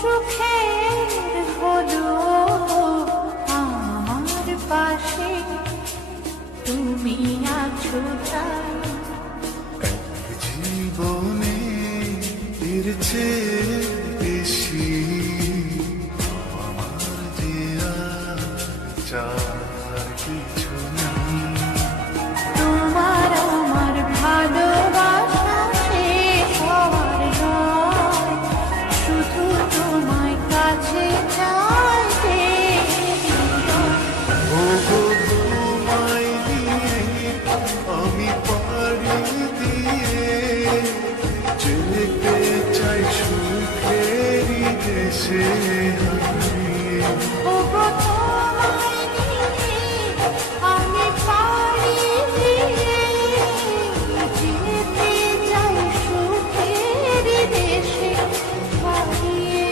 সুখের হলো আমার পাশে তুমি আছো তাই। জীবনে এর চেয়ে বেশি আমার যে আর চার কিছু নেই। তোমার আমার ভালোবাসা শেষ হওয়ার নয়, শুধু তোমায় কাছে চাইতে ওগো তোমায় নিয়ে আমি পাড়ি দিয়ে যেতে চাই সুখেরই দেশে হারিয়ে। ওগো তোমায় নিয়ে আমি পাড়ি দিয়ে যেতে চাই সুখের দেশে হারিয়ে।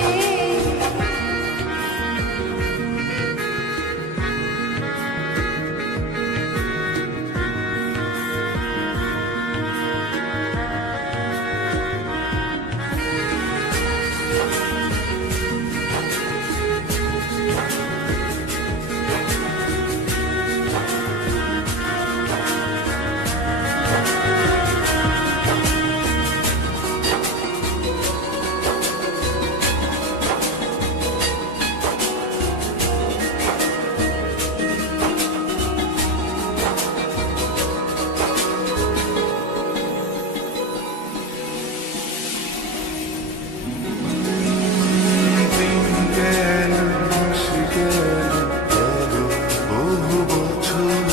বহু বছর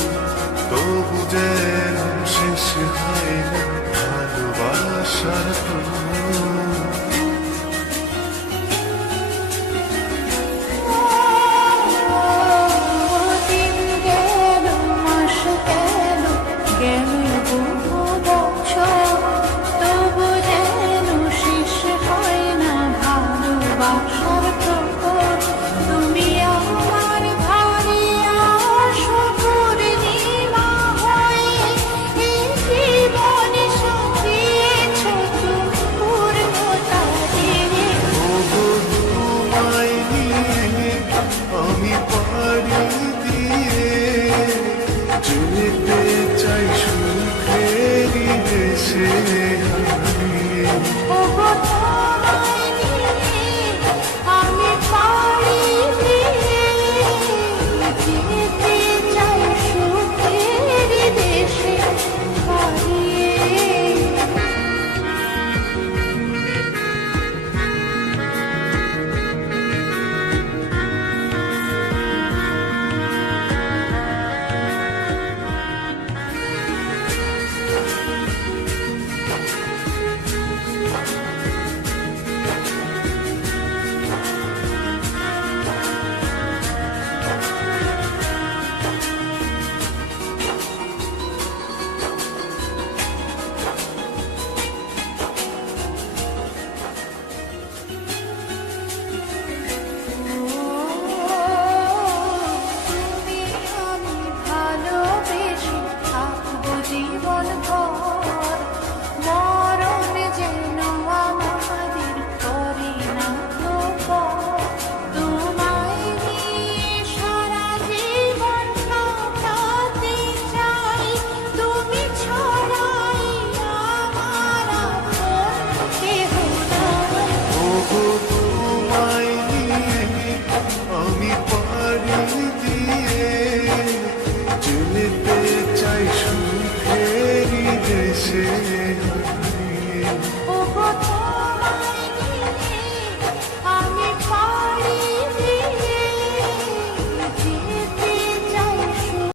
তবু যেন শেষ হয় না ভালোবাসার দিন গেল, মাস গেল, গেল বহু বছর, তবু যেন শেষ হয় না ভালোবাসার প্রহর। তুমি আমার ভারিয়া পূর্ণিমা হয়ে এই জীবনে সাজিয়েছ তুমি পূর্ণতা দিয়ে। ওগো তোমায় নিয়ে আমি পাড়ি দিয়ে যেতে চাই সুখেরই দেশে হারিয়ে। ওগো তোমায় নিয়ে আমি পাড়ি দিয়ে যেতে চাই সুখের দেশে হারিয়ে। তুমি আমি ভালোবেসে থাকবো জীবন ভর, মরণ যেন আমাদের করে না তো পর। তোমায় নিয়ে সারা জীবন কাটাতে চাই, তুমি ছড়াই আমার আপন কেহ নাই। ওগো তোমায় নিয়ে আমি পাড়ি দিয়ে যেতে চাই সুখেরই দেশে